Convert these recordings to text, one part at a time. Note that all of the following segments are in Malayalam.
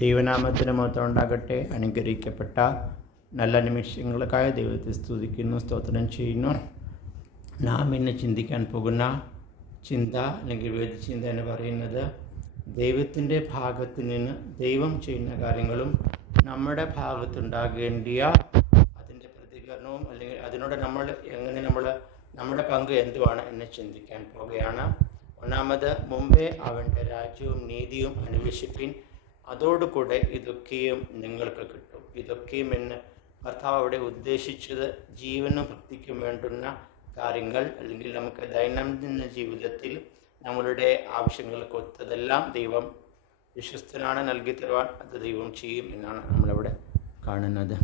ദൈവനാമത്തിന് മഹത്വം ഉണ്ടാകട്ടെ. അനുഗ്രഹിക്കപ്പെട്ട നല്ല നിമിഷങ്ങൾക്കായി ദൈവത്തെ സ്തുതിക്കുന്നു, സ്തോത്രം ചെയ്യുന്നു. നാം ഇന്ന് ചിന്തിക്കാൻ പോകുന്ന ചിന്ത അല്ലെങ്കിൽ വേദചിന്ത എന്ന് പറയുന്നത് ദൈവത്തിൻ്റെ ഭാഗത്തു നിന്ന് ദൈവം ചെയ്യുന്ന കാര്യങ്ങളും നമ്മുടെ ഭാഗത്തുണ്ടാകേണ്ടിയ അതിൻ്റെ പ്രതികരണവും അല്ലെങ്കിൽ അതിനോട് നമ്മുടെ പങ്ക് എന്തുവാണ് എന്ന് ചിന്തിക്കാൻ പോവുകയാണ്. ഒന്നാമത്, മുമ്പേ അവൻ്റെ രാജ്യവും നീതിയും അന്വേഷിപ്പിൻ, അതോടുകൂടെ ഇതൊക്കെയും നിങ്ങൾക്ക് കിട്ടും. ഇതൊക്കെയും എന്ന് കർത്താവ് അവിടെ ഉദ്ദേശിച്ചത് ജീവനും ഭക്തിക്കും വേണ്ടുന്ന കാര്യങ്ങൾ, അല്ലെങ്കിൽ നമുക്ക് ദൈനംദിന ജീവിതത്തിൽ നമ്മളുടെ ആവശ്യങ്ങൾക്ക് ഒത്തതെല്ലാം ദൈവം വിശ്വസ്തനാണ് നൽകി തരുവാൻ അത് ദൈവം ചെയ്യും എന്നാണ് നമ്മളിവിടെ കാണുന്നത്.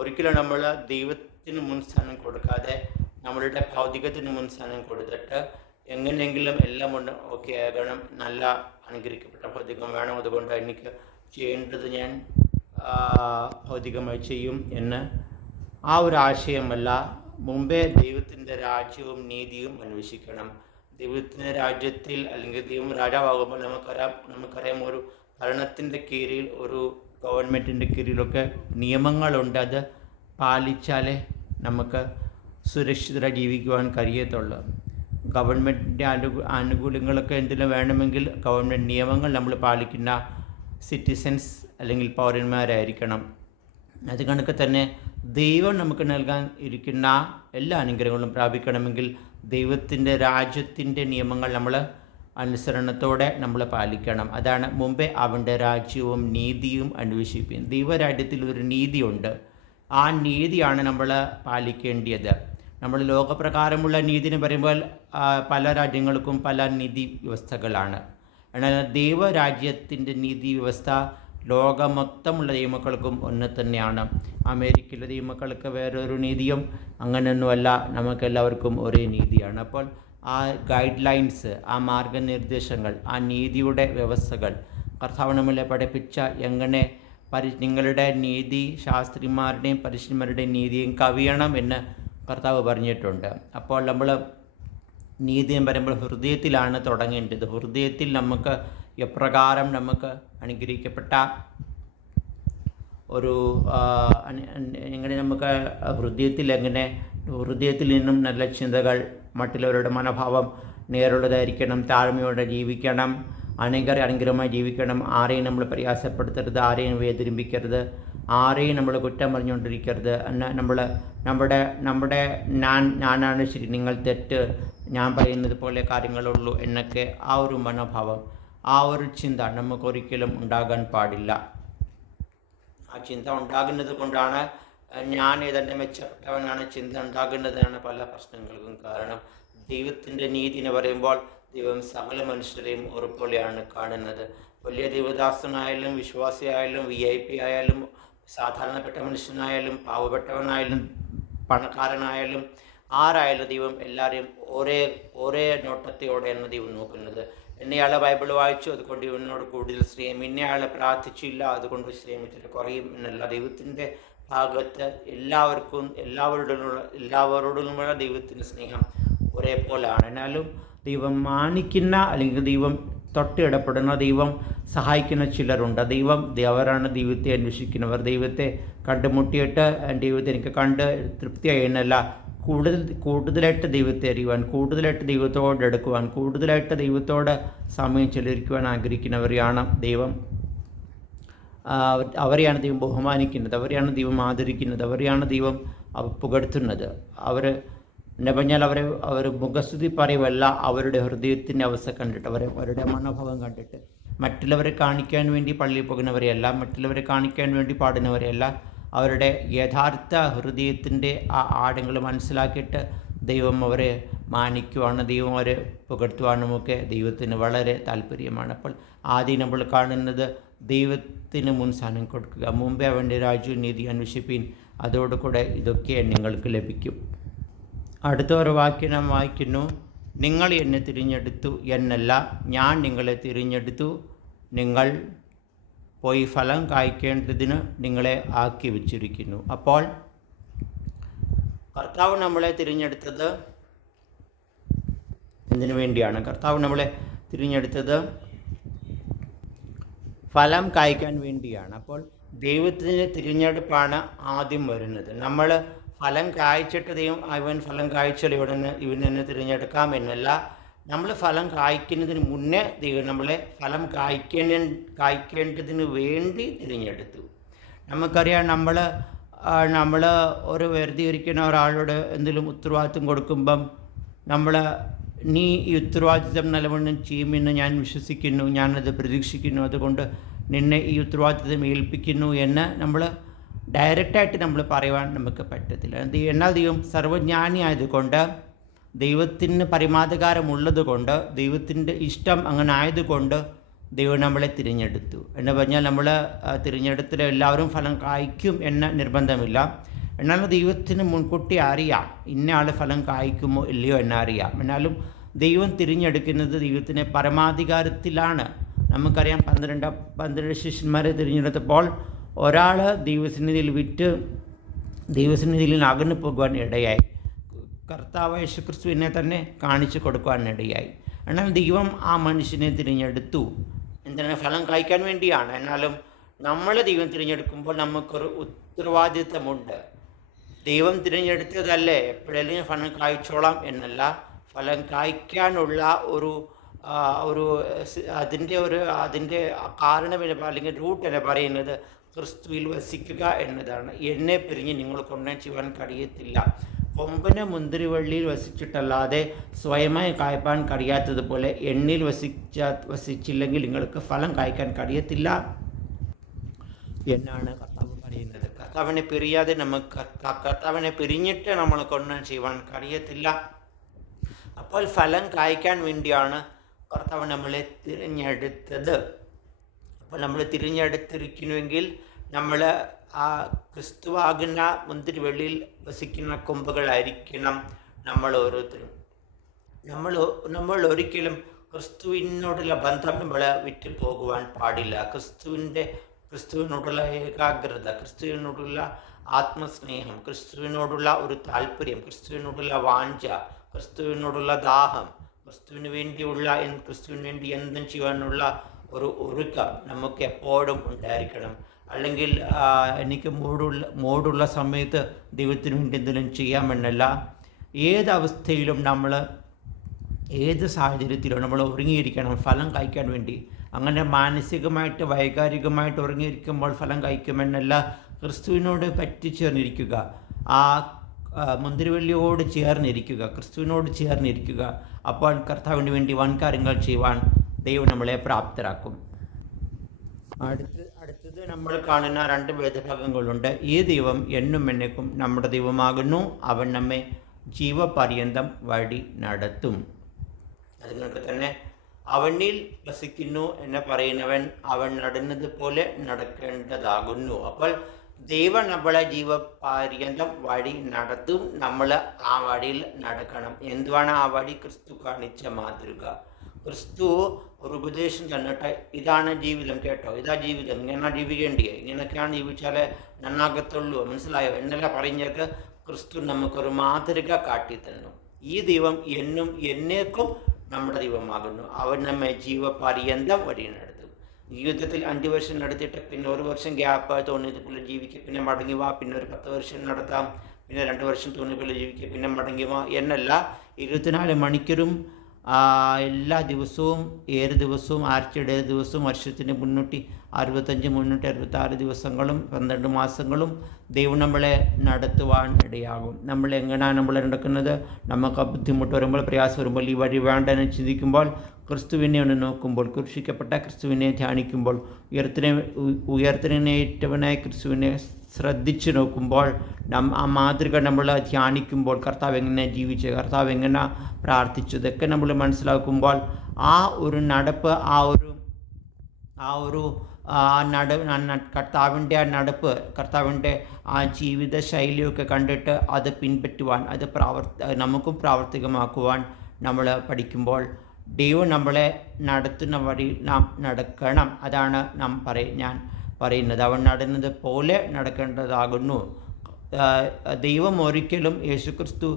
ഒരിക്കലും നമ്മൾ ദൈവത്തിന് മുൻസ്ഥാനം കൊടുക്കാതെ നമ്മളുടെ ഭൗതികത്തിന് മുൻസ്ഥാനം കൊടുത്തിട്ട് എങ്ങനെയെങ്കിലും എല്ലാം കൊണ്ട് ഓക്കെ ആകണം, നല്ല അനുഗ്രഹിക്കപ്പെട്ട ഭൗതികം വേണം, അതുകൊണ്ട് എനിക്ക് ചെയ്യേണ്ടത് ഞാൻ ഭൗതികമായി ചെയ്യും എന്ന് ആ ഒരു ആശയമല്ല. മുമ്പേ ദൈവത്തിൻ്റെ രാജ്യവും നീതിയും അന്വേഷിക്കണം. ദൈവത്തിൻ്റെ രാജ്യത്തിൽ അല്ലെങ്കിൽ ദൈവം രാജാവാകുമ്പോൾ നമുക്കറിയാം ഒരു ഭരണത്തിൻ്റെ കീഴിൽ, ഒരു ഗവൺമെൻറ്റിൻ്റെ കീഴിലൊക്കെ നിയമങ്ങളുണ്ട്. അത് പാലിച്ചാലേ നമുക്ക് സുരക്ഷിതരായി ജീവിക്കുവാൻ കഴിയത്തുള്ളൂ. ഗവൺമെൻറ്റിൻ്റെ ആനുകൂല്യങ്ങളൊക്കെ എന്തെങ്കിലും വേണമെങ്കിൽ ഗവൺമെൻറ് നിയമങ്ങൾ നമ്മൾ പാലിക്കുന്ന സിറ്റിസൻസ് അല്ലെങ്കിൽ പൗരന്മാരായിരിക്കണം. അത് കണക്ക് തന്നെ ദൈവം നമുക്ക് നൽകാൻ ഇരിക്കുന്ന എല്ലാ അനുഗ്രഹങ്ങളും പ്രാപിക്കണമെങ്കിൽ ദൈവത്തിൻ്റെ രാജ്യത്തിൻ്റെ നിയമങ്ങൾ നമ്മൾ അനുസരണത്തോടെ നമ്മൾ പാലിക്കണം. അതാണ് മുമ്പേ അവൻ്റെ രാജ്യവും നീതിയും അന്വേഷിപ്പിൻ. ദൈവരാജ്യത്തിൽ ഒരു നീതിയുണ്ട്. ആ നീതിയാണ് നമ്മൾ പാലിക്കേണ്ടത്. നമ്മൾ ലോകപ്രകാരമുള്ള നീതി എന്ന് പറയുമ്പോൾ പല രാജ്യങ്ങൾക്കും പല നീതി വ്യവസ്ഥകളാണ്. എന്നാൽ ദൈവരാജ്യത്തിൻ്റെ നീതി വ്യവസ്ഥ ലോകമൊത്തമുള്ള ദൈവമക്കൾക്കും ഒന്ന് തന്നെയാണ്. അമേരിക്കയിലെ ദൈവമക്കൾക്ക് വേറൊരു നീതിയും അങ്ങനെയൊന്നുമല്ല, നമുക്കെല്ലാവർക്കും ഒരേ നീതിയാണ്. അപ്പോൾ ആ ഗൈഡ് ലൈൻസ്, ആ മാർഗനിർദ്ദേശങ്ങൾ, ആ നീതിയുടെ വ്യവസ്ഥകൾ കർത്താവ് നമ്മളെ പഠിപ്പിച്ച എങ്ങനെ നിങ്ങളുടെ നീതി ശാസ്ത്രിമാരുടെയും പരിശുദ്ധന്മാരുടെയും നീതിയും കവിയണം എന്ന് കർത്താവ് പറഞ്ഞിട്ടുണ്ട്. അപ്പോൾ നമ്മൾ നീതി എന്ന് പറയുമ്പോൾ ഹൃദയത്തിലാണ് തുടങ്ങേണ്ടത്. ഹൃദയത്തിൽ നമുക്ക് എപ്രകാരം നമുക്ക് അനുഗ്രഹിക്കപ്പെട്ട ഒരു എങ്ങനെ നമുക്ക് ഹൃദയത്തിൽ നിന്നും നല്ല ചിന്തകൾ, മറ്റുള്ളവരുടെ മനോഭാവം നേരുള്ളതായിരിക്കണം, താഴ്മയോടെ ജീവിക്കണം, അനുഗ്രഹമായി ജീവിക്കണം, ആരെയും നമ്മൾ പ്രയാസപ്പെടുത്തരുത്, ആരെയും വേദനിപ്പിക്കരുത്, ആരെയും നമ്മൾ കുറ്റം പറഞ്ഞുകൊണ്ടിരിക്കരുത്. നമ്മുടെ ഞാനാണ് ശരി, നിങ്ങൾ തെറ്റ്, ഞാൻ പറയുന്നത് പോലെ കാര്യങ്ങളുള്ളൂ എന്നൊക്കെ ആ ഒരു മനോഭാവം, ആ ഒരു ചിന്ത നമുക്കൊരിക്കലും ഉണ്ടാകാൻ പാടില്ല. ആ ചിന്ത ഉണ്ടാകുന്നത് കൊണ്ടാണ് ഞാൻ ഏതെൻ്റെ മെച്ചപ്പെട്ടവനാണ് ചിന്ത ഉണ്ടാകുന്നതാണ് പല പ്രശ്നങ്ങൾക്കും കാരണം. ദൈവത്തിൻ്റെ നീതി എന്ന് പറയുമ്പോൾ ദൈവം സകല മനുഷ്യരെയും ഒരുപോലെയാണ് കാണുന്നത്. വലിയ ദൈവദാസനായാലും വിശ്വാസിയായാലും VIP ആയാലും സാധാരണപ്പെട്ട മനുഷ്യനായാലും പാവപ്പെട്ടവനായാലും പണക്കാരനായാലും ആരായാലും ദൈവം എല്ലാവരെയും ഒരേ നോട്ടത്തോടെയാണ് ദൈവം നോക്കുന്നത്. ഇന്നയാളെ ബൈബിൾ വായിച്ചു, അതുകൊണ്ട് ഇവനോട് കൂടുതൽ സ്നേഹം, ഇന്നയാളെ പ്രാർത്ഥിച്ചില്ല, അതുകൊണ്ട് സ്നേഹിച്ചിട്ട് കുറയും എന്നല്ല. ദൈവത്തിൻ്റെ ഭാഗത്ത് എല്ലാവരോടുമുള്ള ദൈവത്തിൻ്റെ സ്നേഹം ഒരേപോലെയാണ്. എന്നാലും ദൈവം മാനിക്കുന്ന അല്ലെങ്കിൽ ദൈവം തൊട്ടിടപെടുന്ന, ദൈവം സഹായിക്കുന്ന ചിലരുണ്ട്. അവരാണ് ദൈവത്തെ അന്വേഷിക്കുന്നവർ. ദൈവത്തെ കണ്ടുമുട്ടിയിട്ട് ദൈവത്തെ എനിക്ക് കണ്ട് തൃപ്തിയായി എന്നല്ല, കൂടുതലായിട്ട് ദൈവത്തെ അറിയുവാൻ, കൂടുതലായിട്ട് ദൈവത്തോട് എടുക്കുവാൻ, കൂടുതലായിട്ട് ദൈവത്തോട് സമയം ചെലവഴിക്കുവാൻ ആഗ്രഹിക്കുന്നവരെയാണ് അവരെയാണ് ദൈവം ബഹുമാനിക്കുന്നത്, അവരെയാണ് ദൈവം ആദരിക്കുന്നത്, അവരെയാണ് ദൈവം പുകഴ്ത്തുന്നത്. എന്ന് പറഞ്ഞാൽ അവർ മുഖസ്തുതി പറയുവല്ല, അവരുടെ ഹൃദയത്തിൻ്റെ അവസ്ഥ കണ്ടിട്ട്, അവരുടെ മനോഭാവം കണ്ടിട്ട്. മറ്റുള്ളവരെ കാണിക്കാൻ വേണ്ടി പള്ളിയിൽ പോകുന്നവരെയല്ല, മറ്റുള്ളവരെ കാണിക്കാൻ വേണ്ടി പാടുന്നവരെയല്ല, അവരുടെ യഥാർത്ഥ ഹൃദയത്തിൻ്റെ ആ ആഴങ്ങൾ മനസ്സിലാക്കിയിട്ട് ദൈവം അവരെ മാനിക്കുവാണ്, ദൈവം അവരെ പുകഴ്ത്തുവാനുമൊക്കെ ദൈവത്തിന് വളരെ താല്പര്യമാണ്. അപ്പോൾ ആദ്യം നമ്മൾ കാണുന്നത് ദൈവത്തിന് മുൻസ്ഥാനം കൊടുക്കുക. മുമ്പേ അവൻ്റെ രാജ്യവും നീതി അന്വേഷിപ്പീൻ, അതോടുകൂടെ ഇതൊക്കെ നിങ്ങൾക്ക് ലഭിക്കും. അടുത്ത ഒരു വാക്യം നാം വായിക്കുന്നു, നിങ്ങൾ എന്നെ തിരഞ്ഞെടുത്തു എന്നല്ല, ഞാൻ നിങ്ങളെ തിരഞ്ഞെടുത്തു, നിങ്ങൾ പോയി ഫലം കായ്ക്കേണ്ടതിന് നിങ്ങളെ ആക്കി വച്ചിരിക്കുന്നു. അപ്പോൾ കർത്താവ് നമ്മളെ തിരഞ്ഞെടുത്തത് എന്തിനു വേണ്ടിയാണ്? കർത്താവ് നമ്മളെ തിരഞ്ഞെടുത്തത് ഫലം കായ്ക്കാൻ വേണ്ടിയാണ്. അപ്പോൾ ദൈവത്തിൻ്റെ തിരഞ്ഞെടുപ്പാണ് ആദ്യം വരുന്നത്. നമ്മൾ ഫലം കായ്ച്ചിട്ട് ദൈവം അവൻ ഫലം കായ്ച്ചാൽ ഇവനെ തിരഞ്ഞെടുക്കാം എന്നല്ല. നമ്മൾ ഫലം കായ്ക്കുന്നതിന് മുന്നേ ദൈവം നമ്മളെ ഫലം കായ്ക്കേണ്ടതിന് വേണ്ടി തിരഞ്ഞെടുത്തു. നമുക്കറിയാം, നമ്മൾ ഒരു വെറുതെ ഇരിക്കുന്ന ഒരാളോട് എന്തെങ്കിലും ഉത്തരവാദിത്വം കൊടുക്കുമ്പം നീ ഈ ഉത്തരവാദിത്വം നല്ലവണ്ണം ചെയ്യുമെന്ന് ഞാൻ വിശ്വസിക്കുന്നു, ഞാനത് പ്രതീക്ഷിക്കുന്നു, അതുകൊണ്ട് നിന്നെ ഈ ഉത്തരവാദിത്വം ഏൽപ്പിക്കുന്നു എന്ന് നമ്മൾ ഡയറക്റ്റായിട്ട് പറയുവാൻ നമുക്ക് പറ്റത്തില്ല. എന്നാൽ ദൈവം സർവജ്ഞാനി ആയതുകൊണ്ട്, ദൈവത്തിന് പരമാധികാരമുള്ളത് കൊണ്ട്, ദൈവത്തിൻ്റെ ഇഷ്ടം അങ്ങനെ ആയതുകൊണ്ട് ദൈവം നമ്മളെ തിരഞ്ഞെടുത്തു. എന്ന് പറഞ്ഞാൽ നമ്മൾ തിരഞ്ഞെടുത്തിൽ എല്ലാവരും ഫലം കായ്ക്കും എന്ന നിർബന്ധമില്ല. എന്നാലും ദൈവത്തിന് മുൻകൂട്ടി അറിയാം ഇന്ന ആൾ ഫലം കായ്ക്കുമോ ഇല്ലയോ എന്നറിയാം. എന്നാലും ദൈവം തിരഞ്ഞെടുക്കുന്നത് ദൈവത്തിൻ്റെ പരമാധികാരത്തിലാണ്. നമുക്കറിയാം, 12 ശിഷ്യന്മാരെ തിരഞ്ഞെടുത്തപ്പോൾ ഒരാൾ ദൈവസന്നിധിയിൽ വിറ്റ് ദൈവസന്നിധിയിൽ നിന്ന് അകന്നു പോകുവാൻ ഇടയായി. കർത്താവ് യേശുക്രിസ്തുവിനെ തന്നെ കാണിച്ചു കൊടുക്കുവാൻ ഇടയായി. എന്നാൽ ദൈവം ആ മനുഷ്യനെ തിരഞ്ഞെടുത്തു. എന്താണ്? ഫലം കായ്ക്കാൻ വേണ്ടിയാണ്. എന്നാലും നമ്മൾ ദൈവം തിരഞ്ഞെടുക്കുമ്പോൾ നമുക്കൊരു ഉത്തരവാദിത്തമുണ്ട്. ദൈവം തിരഞ്ഞെടുത്തതല്ലേ എപ്പോഴെങ്കിലും ഫലം കായ്ച്ചോളാം എന്നല്ല. ഫലം കായ്ക്കാനുള്ള അതിൻ്റെ കാരണം അല്ലെങ്കിൽ റൂട്ട് എന്ന് പറയുന്നത് ക്രിസ്തുവിൽ വസിക്കുക എന്നതാണ്. എന്നെ പിരിഞ്ഞ് നിങ്ങൾക്കൊന്നും ചെയ്യുവാൻ കഴിയത്തില്ല. കൊമ്പന് മുന്തിരിവള്ളിയിൽ വസിച്ചിട്ടല്ലാതെ സ്വയമായി കായ്പാൻ കഴിയാത്തതുപോലെ എന്നിൽ വസിച്ചില്ലെങ്കിൽ നിങ്ങൾക്ക് ഫലം കായ്ക്കാൻ കഴിയത്തില്ല എന്നാണ് കർത്താവ് പറയുന്നത്. കർത്താവിനെ പിരിഞ്ഞിട്ട് നമ്മൾക്കൊന്നും ചെയ്യുവാൻ കഴിയത്തില്ല. അപ്പോൾ ഫലം കായ്ക്കാൻ വേണ്ടിയാണ് കർത്താവ് നമ്മളെ തിരഞ്ഞെടുത്തത്. അപ്പോൾ നമ്മൾ തിരഞ്ഞെടുത്തിരിക്കുന്നുവെങ്കിൽ നമ്മൾ ആ ക്രിസ്തുവാകുന്ന മുന്തിരിവള്ളിയിൽ വസിക്കുന്ന കൊമ്പുകളായിരിക്കണം നമ്മൾ ഓരോരുത്തരും. നമ്മൾ ഒരിക്കലും ക്രിസ്തുവിനോടുള്ള ബന്ധം നമ്മൾ വിട്ടു പോകുവാൻ പാടില്ല. ക്രിസ്തുവിനോടുള്ള ഏകാഗ്രത, ക്രിസ്തുവിനോടുള്ള ആത്മസ്നേഹം, ക്രിസ്തുവിനോടുള്ള ഒരു താല്പര്യം, ക്രിസ്തുവിനോടുള്ള വാഞ്ച, ക്രിസ്തുവിനോടുള്ള ദാഹം, ക്രിസ്തുവിന് വേണ്ടി എന്തും ചെയ്യാനുള്ള ഒരു ഒരുക്കം നമുക്ക് എപ്പോഴും ഉണ്ടായിരിക്കണം. അല്ലെങ്കിൽ എനിക്ക് മൂടുള്ള സമയത്ത് ദൈവത്തിന് വേണ്ടി എന്തെങ്കിലും ചെയ്യാമെന്നല്ല. ഏതവസ്ഥയിലും ഏത് സാഹചര്യത്തിലും നമ്മൾ ഒരുങ്ങിയിരിക്കണം ഫലം കായ്ക്കാൻ വേണ്ടി. അങ്ങനെ മാനസികമായിട്ട് വൈകാരികമായിട്ട് ഒരുങ്ങിയിരിക്കുമ്പോൾ ഫലം കായ്ക്കുമെന്നല്ല. ക്രിസ്തുവിനോട് പറ്റിച്ചേർന്നിരിക്കുക, ആ മുന്തിരിവള്ളിയോട് ചേർന്നിരിക്കുക, ക്രിസ്തുവിനോട് ചേർന്നിരിക്കുക. അപ്പോൾ കർത്താവിന് വേണ്ടി വൻകാര്യങ്ങൾ ചെയ്യുവാൻ ദൈവം നമ്മളെ പ്രാപ്തരാക്കും. അടുത്തത് നമ്മൾ കാണുന്ന 2 വേദഭാഗങ്ങളുണ്ട്. ഈ ദൈവം എന്നും എന്നേക്കും നമ്മുടെ ദൈവമാകുന്നു, അവൻ നമ്മെ ജീവപര്യന്തം വഴി നടത്തും. അതുകൊണ്ട് തന്നെ അവനിൽ വസിക്കുന്നു എന്ന് പറയുന്നവൻ അവൻ നടന്നത് പോലെ നടക്കേണ്ടതാകുന്നു. അപ്പോൾ ദൈവം നമ്മളെ ജീവപര്യന്തം വഴി നടത്തും. നമ്മൾ ആ വഴിയിൽ നടക്കണം. എന്തുവാണ് ആ വഴി? ക്രിസ്തു കാണിച്ച മാതൃക. ക്രിസ്തു ഒരു ഉപദേശം തന്നിട്ട് ഇതാണ് ജീവിതം, കേട്ടോ, ഇതാ ജീവിതം, ഇങ്ങനെ ജീവിക്കേണ്ടിയേ, ഇങ്ങനെയൊക്കെയാണ് ജീവിച്ചാലേ നന്നാകത്തുള്ളൂ, മനസ്സിലായോ എന്നല്ല പറഞ്ഞത്. ക്രിസ്തു നമുക്കൊരു മാതൃക കാട്ടി തന്നു. ഈ ദൈവം എന്നും എന്നേക്കും നമ്മുടെ ദൈവമാകുന്നു. അവൻ നമ്മെ ജീവപര്യന്തം വഴി നടത്തും. ജീവിതത്തിൽ 5 വർഷം നടത്തിയിട്ട് പിന്നെ 1 വർഷം ഗ്യാപ്പ് തോന്നിയതുപോലെ ജീവിക്കുക, പിന്നെ മടങ്ങി വാ, പിന്നെ ഒരു 10 വർഷം നടത്താം, പിന്നെ 2 വർഷം തോന്നിയതുപോലെ ജീവിക്കുക, പിന്നെ മടങ്ങി വാ എന്നല്ല. 24 മണിക്കൂറും എല്ലാ ദിവസവും 7 ദിവസവും ആഴ്ചയുടെ 7 ദിവസവും വർഷത്തിന് 365 ദിവസങ്ങളും 12 മാസങ്ങളും ദൈവം നമ്മളെ നടത്തുവാൻ ഇടയാകും. നമ്മളെങ്ങനെയാണ് നമ്മൾ നടക്കുന്നത്? നമുക്ക് ബുദ്ധിമുട്ട് വരുമ്പോൾ, പ്രയാസം വരുമ്പോൾ, ഈ വഴി വേണ്ടെന്ന് ചിന്തിക്കുമ്പോൾ, ക്രിസ്തുവിനെ ഒന്ന് നോക്കുമ്പോൾ, ക്രൂശിക്കപ്പെട്ട ക്രിസ്തുവിനെ ധ്യാനിക്കുമ്പോൾ, ഉയർത്തിനേറ്റവനായ ക്രിസ്തുവിനെ ശ്രദ്ധിച്ചു നോക്കുമ്പോൾ, ആ മാതൃക നമ്മൾ ധ്യാനിക്കുമ്പോൾ, കർത്താവ് എങ്ങനെ ജീവിച്ചു, കർത്താവ് എങ്ങനെ പ്രാർത്ഥിച്ചു, ഇതൊക്കെ നമ്മൾ മനസ്സിലാക്കുമ്പോൾ ആ ഒരു നടപ്പ്, കർത്താവിൻ്റെ ആ നടപ്പ്, കർത്താവിൻ്റെ ആ ജീവിത ശൈലിയൊക്കെ കണ്ടിട്ട് അത് പിൻപറ്റുവാൻ, അത് നമുക്കും പ്രാവർത്തികമാക്കുവാൻ നമ്മൾ പഠിക്കുമ്പോൾ ദൈവം നമ്മളെ നടത്തുന്ന വഴി നാം നടക്കണം. അതാണ് ഞാൻ പറയുന്നത്. അവൻ നടന്നത് പോലെ നടക്കേണ്ടതാകുന്നു. ദൈവം ഒരിക്കലും യേശുക്രിസ്തു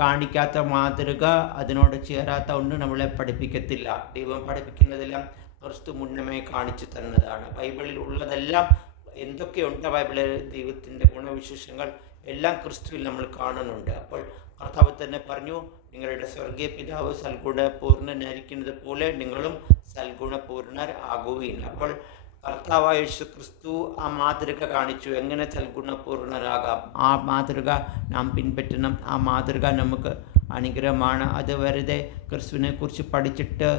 കാണിക്കാത്ത മാതൃക, അതിനോട് ചേരാത്ത ഒന്നും നമ്മളെ പഠിപ്പിക്കത്തില്ല. ദൈവം പഠിപ്പിക്കുന്നതെല്ലാം ക്രിസ്തു മുന്നമേ കാണിച്ചു തന്നതാണ്. ബൈബിളിൽ ഉള്ളതെല്ലാം എന്തൊക്കെയുണ്ട്, ബൈബിളിൽ ദൈവത്തിൻ്റെ ഗുണവിശേഷങ്ങൾ എല്ലാം ക്രിസ്തുവിൽ നമ്മൾ കാണുന്നുണ്ട്. അപ്പോൾ കർത്താവ് തന്നെ പറഞ്ഞു, നിങ്ങളുടെ സ്വർഗീയ പിതാവ് സൽഗുണപൂർണനായിരിക്കുന്നത് പോലെ നിങ്ങളും സൽഗുണപൂർണർ ആകുകയില്ല. അപ്പോൾ കർത്താവായ യേശു ക്രിസ്തു ആ മാതൃക കാണിച്ചു, എങ്ങനെ സൽഗുണപൂർണരാകാം. ആ മാതൃക നാം പിൻപറ്റണം. ആ മാതൃക നമുക്ക് അനുഗ്രഹമാണ്. അത് വെറുതെ ക്രിസ്തുവിനെ കുറിച്ച് പഠിച്ചിട്ട്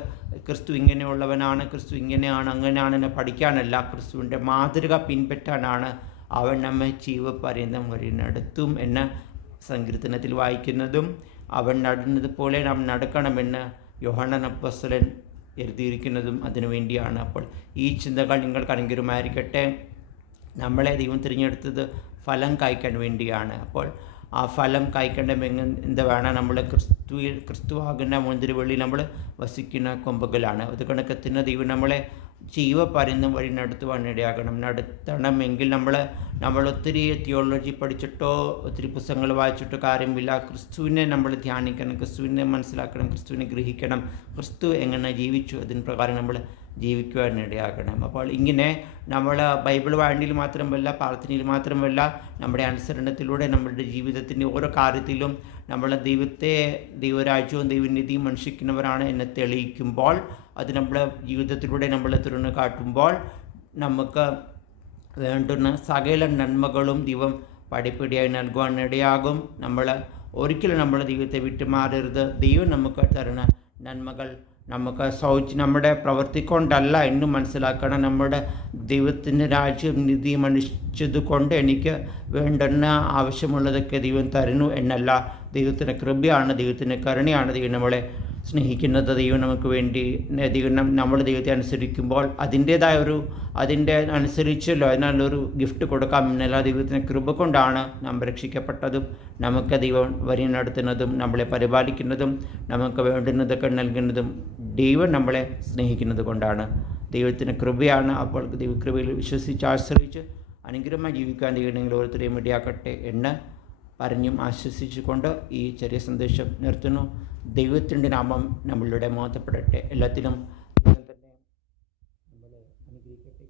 ക്രിസ്തു ഇങ്ങനെയുള്ളവനാണ്, ക്രിസ്തു ഇങ്ങനെയാണ് അങ്ങനെയാണെന്ന് പഠിക്കാനല്ല, ക്രിസ്തുവിൻ്റെ മാതൃക പിൻപറ്റാനാണ്. അവൻ നമ്മെ ജീവപര്യന്തം വഴി നടത്തും എന്ന സങ്കീർത്തനത്തിൽ വായിക്കുന്നതും, അവൻ നടന്നത് പോലെ നാം നടക്കണമെന്ന് യോഹന്നാൻ അപ്പോസ്തലൻ എഴുതിയിരിക്കുന്നതും അതിനു വേണ്ടിയാണ്. അപ്പോൾ ഈ ചിന്തകൾ നിങ്ങൾക്ക് അനുഗ്രഹമായിരിക്കട്ടെ. നമ്മളെ ദൈവം തിരഞ്ഞെടുത്തത് ഫലം കായ്ക്കാൻ വേണ്ടിയാണ്. അപ്പോൾ ആ ഫലം കായ്ക്കേണ്ടമെങ്കിൽ എന്താ വേണം, നമ്മൾ ക്രിസ്തുവാകുന്ന മുന്തിരിവള്ളി നമ്മൾ വസിക്കുന്ന കൊമ്പുകളാണ്. അത് കണക്കത്തിന് ദൈവം നമ്മളെ ജീവപര്യന്തം വഴി നടത്തുവാൻ നടത്തണമെങ്കിൽ നമ്മൾ ഒത്തിരി തിയോളജി പഠിച്ചിട്ടോ ഒത്തിരി പുസ്തകങ്ങൾ വായിച്ചിട്ടോ കാര്യമില്ല. ക്രിസ്തുവിനെ നമ്മൾ ധ്യാനിക്കണം, ക്രിസ്തുവിനെ മനസ്സിലാക്കണം, ക്രിസ്തുവിനെ ഗ്രഹിക്കണം. ക്രിസ്തു എങ്ങനെ ജീവിച്ചു അതിന് പ്രകാരം നമ്മൾ ജീവിക്കുവാനിടയാകണം. അപ്പോൾ ഇങ്ങനെ നമ്മൾ ബൈബിൾ വായനയിൽ മാത്രമല്ല, പ്രാർത്ഥനയിൽ മാത്രമല്ല, നമ്മുടെ അനുസരണത്തിലൂടെ നമ്മളുടെ ജീവിതത്തിൻ്റെ ഓരോ കാര്യത്തിലും നമ്മൾ ദൈവരാജ്യവും ദൈവനീതിയും അനുഷ്ഠിക്കുന്നവരാണ് എന്ന് തെളിയിക്കുമ്പോൾ, അത് നമ്മുടെ ജീവിതത്തിലൂടെ നമ്മൾ തുറന്നു കാട്ടുമ്പോൾ നമുക്ക് വേണ്ടുന്ന സകല നന്മകളും ദൈവം പടിപ്പടിയായി നൽകുവാനിടയാകും. നമ്മൾ ഒരിക്കലും നമ്മൾ ദൈവത്തെ വിട്ടുമാറരുത്. ദൈവം നമുക്ക് തരുന്ന നന്മകൾ നമുക്ക് നമ്മുടെ പ്രവൃത്തി കൊണ്ടല്ല എന്നും മനസ്സിലാക്കണം. നമ്മുടെ ദൈവത്തിൻ്റെ രാജ്യം നീതിയും അനുഷ്ഠിച്ചത് കൊണ്ട് എനിക്ക് വേണ്ടുന്ന ആവശ്യമുള്ളതൊക്കെ ദൈവം തരുന്നു എന്നല്ല. ദൈവത്തിൻ്റെ കൃപയാണ്, ദൈവത്തിൻ്റെ കരുണയാണ് ദൈവം നമ്മളെ സ്നേഹിക്കുന്നത്. ദൈവം നമുക്ക് വേണ്ടി നമ്മൾ ദൈവത്തെ അനുസരിക്കുമ്പോൾ അതിൻ്റെ അനുസരിച്ചല്ലോ അതിനൊരു ഗിഫ്റ്റ് കൊടുക്കാം എന്നല്ല. ദൈവത്തിൻ്റെ കൃപ കൊണ്ടാണ് നാം രക്ഷിക്കപ്പെട്ടതും നമുക്ക് ദൈവം വഴി നടത്തുന്നതും നമ്മളെ പരിപാലിക്കുന്നതും നമുക്ക് വേണ്ടുന്നതൊക്കെ നൽകുന്നതും ദൈവം നമ്മളെ സ്നേഹിക്കുന്നത് കൊണ്ടാണ്. ദൈവത്തിൻ്റെ കൃപയാണ്. അപ്പോൾ ദൈവകൃപയിൽ വിശ്വസിച്ച് ആശ്രയിച്ച് അനുഗ്രഹമായി ജീവിക്കാൻ ദൈവം നിങ്ങൾ ഓരോരുത്തരെയും ഇടയാക്കട്ടെ എന്ന് പറഞ്ഞും ആശ്വസിച്ചുകൊണ്ട് ഈ ചെറിയ സന്ദേശം നിർത്തുന്നു. ദൈവത്തിൻ്റെ നാമം നമ്മളുടെ മഹത്വപ്പെടട്ടെ. എല്ലാത്തിലും ദൈവം തന്നെ നമ്മളെ അനുഗ്രഹിക്കട്ടെ.